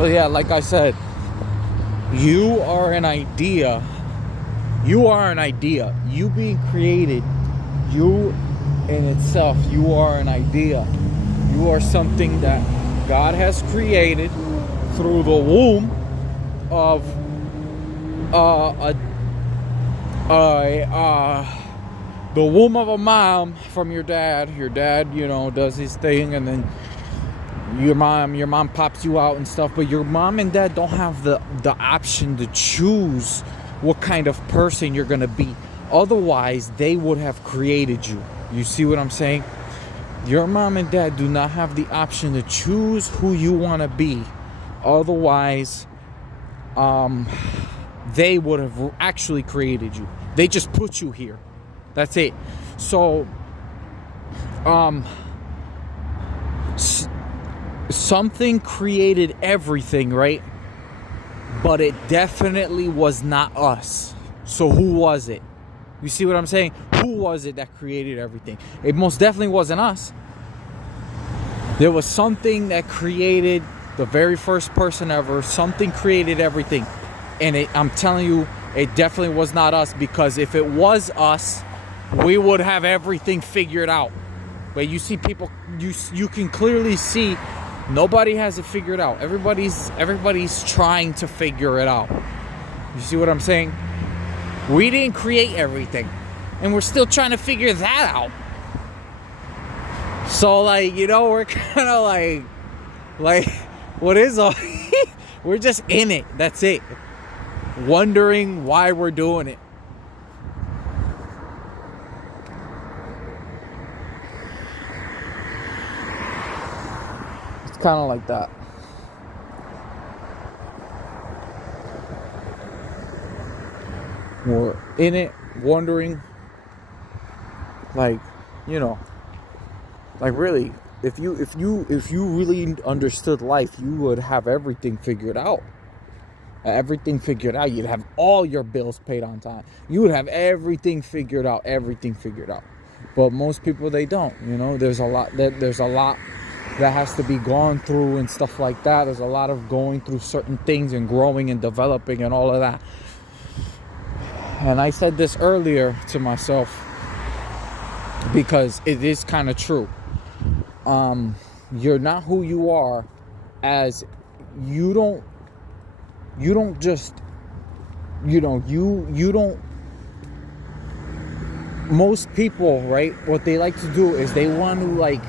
So yeah, like I said, you are an idea. You are an idea. You being created, you in itself, you are an idea. You are something that God has created through the womb of the womb of a mom from your dad. Your dad, you know, does his thing, and then your mom pops you out and stuff. But your mom and dad don't have the option to choose what kind of person you're gonna be. Otherwise, they would have created you. You see what I'm saying? Your mom and dad do not have the option to choose who you want to be. Otherwise, they would have actually created you. They just put you here. That's it. So, something created everything, right? But it definitely was not us. So who was it? You see what I'm saying? Who was it that created everything? It most definitely wasn't us. There was something that created the very first person ever. Something created everything. And I'm telling you, it definitely was not us, because if it was us, we would have everything figured out. But you see people, you can clearly see nobody has it figured out. Everybody's trying to figure it out. You see what I'm saying? We didn't create everything, and we're still trying to figure that out. So, like, you know, we're kind of like, what is all? We're just in it. That's it. Wondering why we're doing it. It's kind of like that. We're in it, wondering, like, you know, like, really, if you really understood life, you would have everything figured out. You'd have all your bills paid on time. You would have everything figured out. But most people, they don't. You know, there's a lot that has to be gone through and stuff like that. There's a lot of going through certain things and growing and developing and all of that. And I said this earlier to myself because it is kind of true. You're not who you are, as you don't just, you know, you don't, most people, right, what they like to do is they want to, like,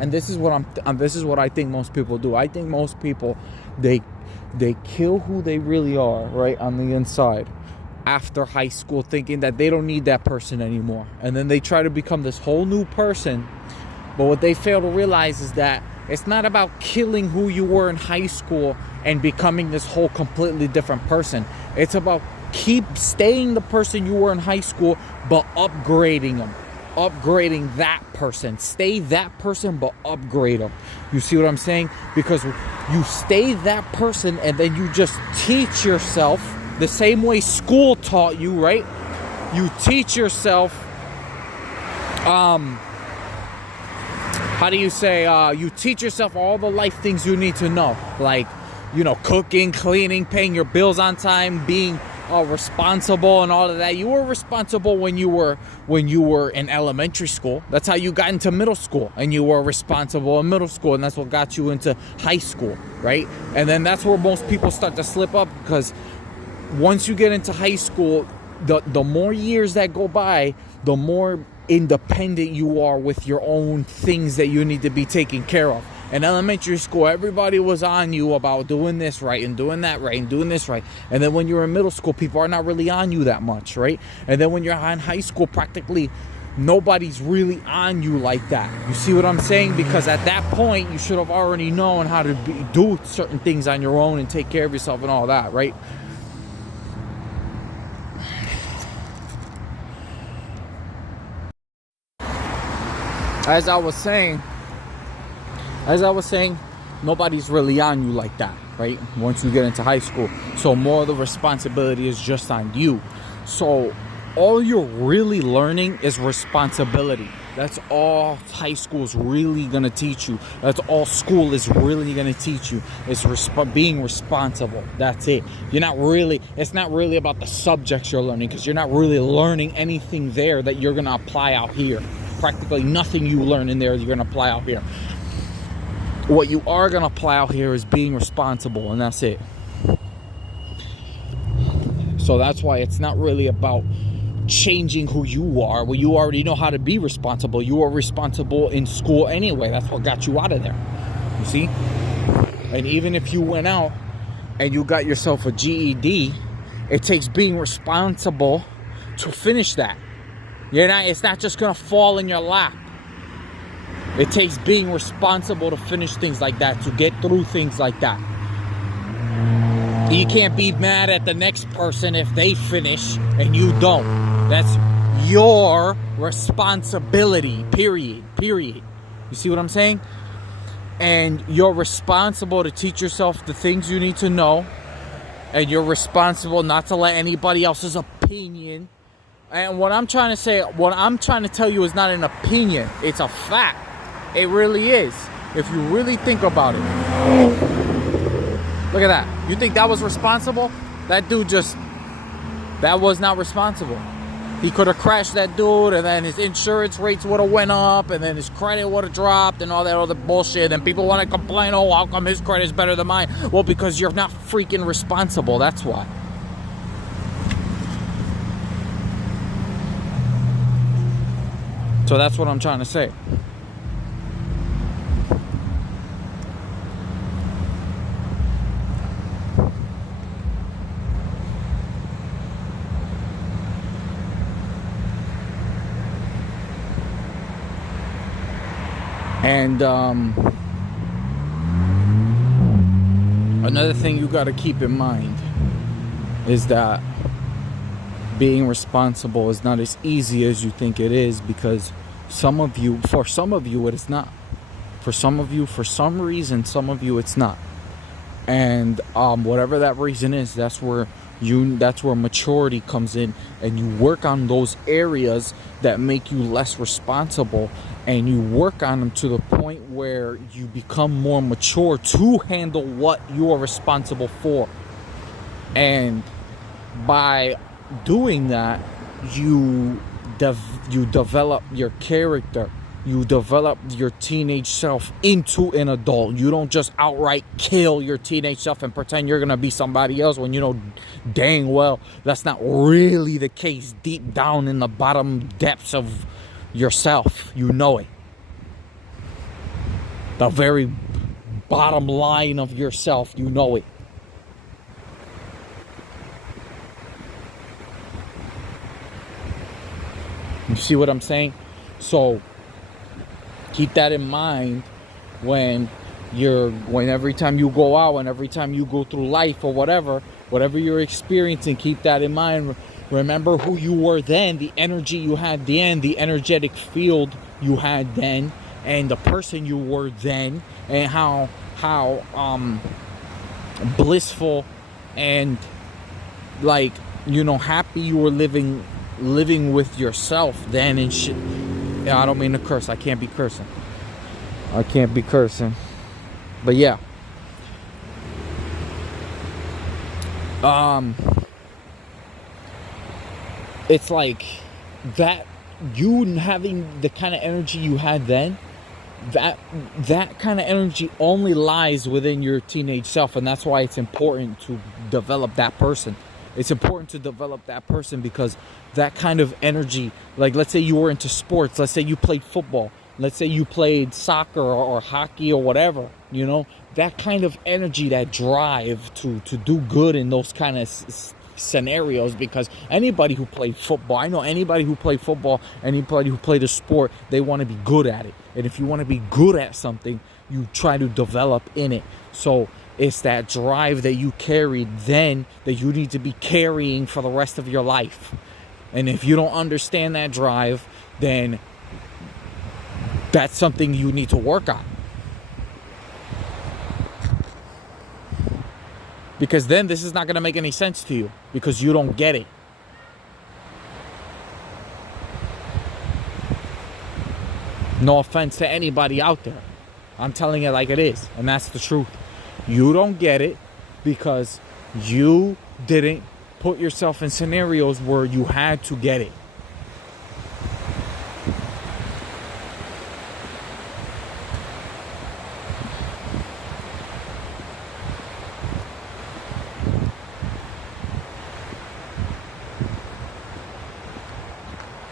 and this is what I think most people do. I think most people, they kill who they really are, right, on the inside, after high school, thinking that they don't need that person anymore. And then they try to become this whole new person. But what they fail to realize is that it's not about killing who you were in high school and becoming this whole completely different person. It's about keep staying the person you were in high school, but upgrading them. Upgrading that person. Stay that person, but upgrade them. You see what I'm saying? Because you stay that person, and then you just teach yourself the same way school taught you, right? You teach yourself, how do you say, you teach yourself all the life things you need to know. Like, you know, cooking, cleaning, paying your bills on time, being responsible and all of that. You were responsible when you were in elementary school. That's how you got into middle school, and you were responsible in middle school, and that's what got you into high school, right? And then that's where most people start to slip up, because once you get into high school, the more years that go by, the more independent you are with your own things that you need to be taking care of. In elementary school, everybody was on you about doing this right and doing that right and doing this right. And then when you're in middle school, people are not really on you that much, right? And then when you're in high school, practically nobody's really on you like that. You see what I'm saying? Because at that point, you should have already known how to do certain things on your own and take care of yourself and all that, right? As I was saying, nobody's really on you like that, right? Once you get into high school. So more of the responsibility is just on you. So all you're really learning is responsibility. That's all high school is really going to teach you. That's all school is really going to teach you. It's being responsible. That's it. It's not really about the subjects you're learning, because you're not really learning anything there that you're going to apply out here. Practically nothing you learn in there you're going to apply out here. What you are going to apply out here is being responsible, and that's it. So that's why it's not really about changing who you are. Well, you already know how to be responsible. You are responsible in school anyway. That's what got you out of there. You see? And even if you went out and you got yourself a GED, it takes being responsible to finish that. It's not just gonna fall in your lap. It takes being responsible to finish things like that, to get through things like that. You can't be mad at the next person if they finish and you don't. That's your responsibility, period. You see what I'm saying? And you're responsible to teach yourself the things you need to know. And you're responsible not to let anybody else's opinion. And what I'm trying to tell you is not an opinion. It's a fact. It really is. If you really think about it. Look at that. You think that was responsible? That was not responsible. He could have crashed that dude, and then his insurance rates would have went up, and then his credit would have dropped, and all that other bullshit. And people want to complain, oh, how come his credit is better than mine? Well, because you're not freaking responsible. That's why. So that's what I'm trying to say. And another thing you got to keep in mind is that being responsible is not as easy as you think it is, because for some of you it is not. For some of you, for some reason, some of you it's not. And whatever that reason is, that's where maturity comes in, and you work on those areas that make you less responsible, and you work on them to the point where you become more mature to handle what you are responsible for. And by doing that, you develop your character. You develop your teenage self into an adult. You don't just outright kill your teenage self and pretend you're going to be somebody else when you know dang well that's not really the case. Deep down in the bottom depths of yourself, you know it. The very bottom line of yourself, you know it. You see what I'm saying? So keep that in mind when every time you go out and every time you go through life or whatever you're experiencing, keep that in mind. Remember who you were then, the energy you had then, the energetic field you had then, and the person you were then, and how blissful and happy you were living with yourself then and shit. I don't mean to curse. I can't be cursing. But yeah. It's like that, you having the kind of energy you had then, that kind of energy only lies within your teenage self, and that's why it's important to develop that person. It's important to develop that person because that kind of energy, like let's say you were into sports, let's say you played football, let's say you played soccer or hockey or whatever, that kind of energy, that drive to do good in those kind of scenarios, because anybody who played football, I know anybody who played football, anybody who played a sport, they want to be good at it. And if you want to be good at something, you try to develop in it. So it's that drive that you carried then that you need to be carrying for the rest of your life. And if you don't understand that drive, then that's something you need to work on. Because then this is not going to make any sense to you, because you don't get it. No offense to anybody out there. I'm telling it like it is. And that's the truth. You don't get it because you didn't put yourself in scenarios where you had to get it.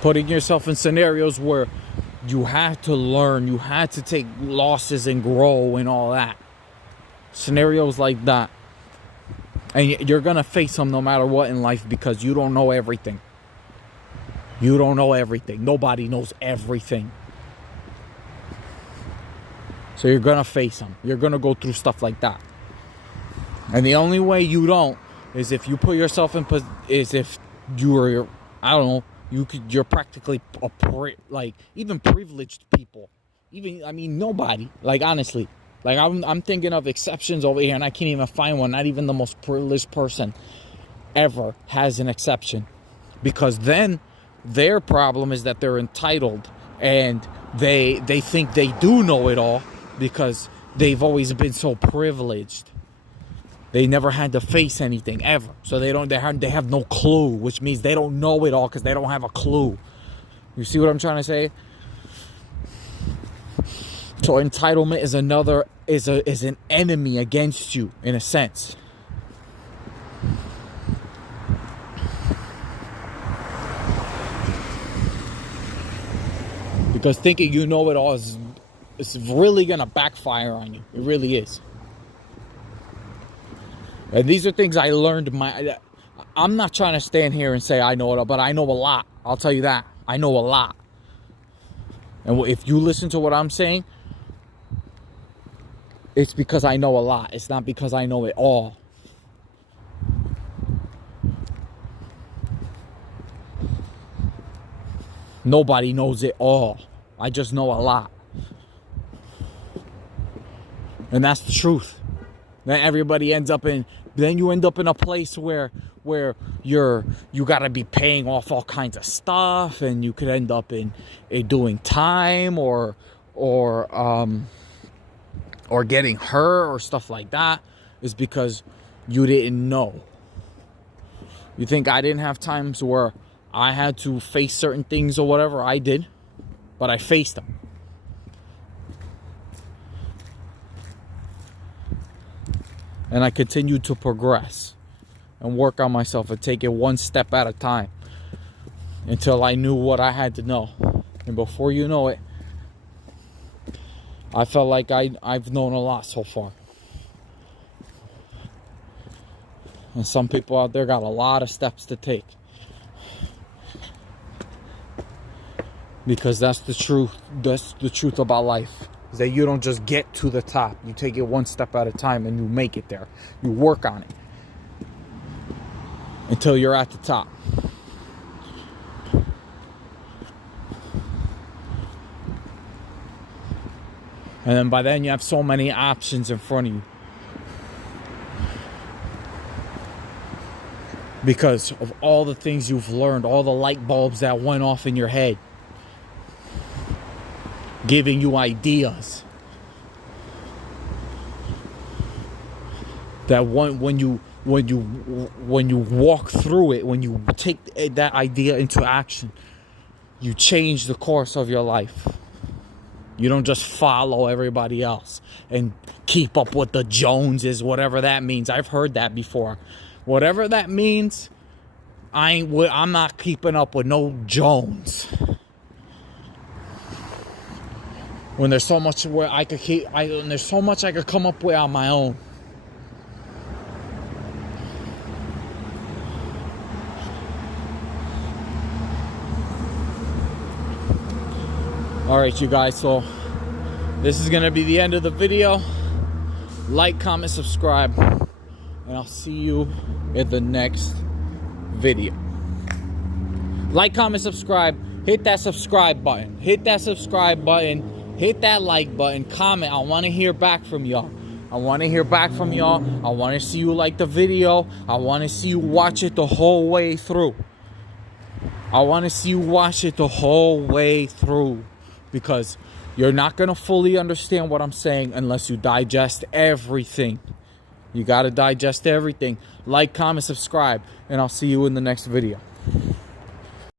Putting yourself in scenarios where you had to learn, you had to take losses and grow and all that. Scenarios like that. And you're going to face them no matter what in life because you don't know everything. You don't know everything. Nobody knows everything. So you're going to face them. You're going to go through stuff like that. And the only way you don't is if you put yourself in, is if you're, I don't know, you're practically like even privileged people, even, I mean, nobody, like, honestly, like, I'm thinking of exceptions over here and I can't even find one. Not even the most privileged person ever has an exception, because then their problem is that they're entitled and they think they do know it all because they've always been so privileged. They never had to face anything ever. So they have no clue, which means they don't know it all because they don't have a clue. You see what I'm trying to say? So entitlement is an enemy against you in a sense. Because thinking you know it all is really gonna backfire on you. It really is. And these are things I learned. I'm not trying to stand here and say I know it all, but I know a lot. I'll tell you that. I know a lot. And if you listen to what I'm saying, it's because I know a lot. It's not because I know it all. Nobody knows it all. I just know a lot. And that's the truth. Then everybody ends up in, then you end up in a place where you gotta be paying off all kinds of stuff, and you could end up in doing time or getting hurt or stuff like that, is because you didn't know. You think I didn't have times where I had to face certain things or whatever? I did, but I faced them. And I continued to progress and work on myself and take it one step at a time until I knew what I had to know. And before you know it, I felt like I've known a lot so far. And some people out there got a lot of steps to take. Because that's the truth. That's the truth about life. Is that you don't just get to the top. You take it one step at a time and you make it there. You work on it until you're at the top. And then by then you have so many options in front of you. Because of all the things you've learned, all the light bulbs that went off in your head, giving you ideas that when you walk through it, when you take that idea into action, you change the course of your life. You don't just follow everybody else and keep up with the Joneses, whatever that means. I've heard that before. Whatever that means, I'm not keeping up with no Jones. When there's so much where there's so much I could come up with on my own. Alright, you guys, so this is gonna be the end of the video. Like, comment, subscribe, and I'll see you in the next video. Like, comment, subscribe, hit that subscribe button, hit that subscribe button. Hit that like button, comment. I want to hear back from y'all. I want to hear back from y'all. I want to see you like the video. I want to see you watch it the whole way through. I want to see you watch it the whole way through. Because You're not going to fully understand what I'm saying unless you digest everything. You got to digest everything. Like, comment, subscribe, and I'll see you in the next video.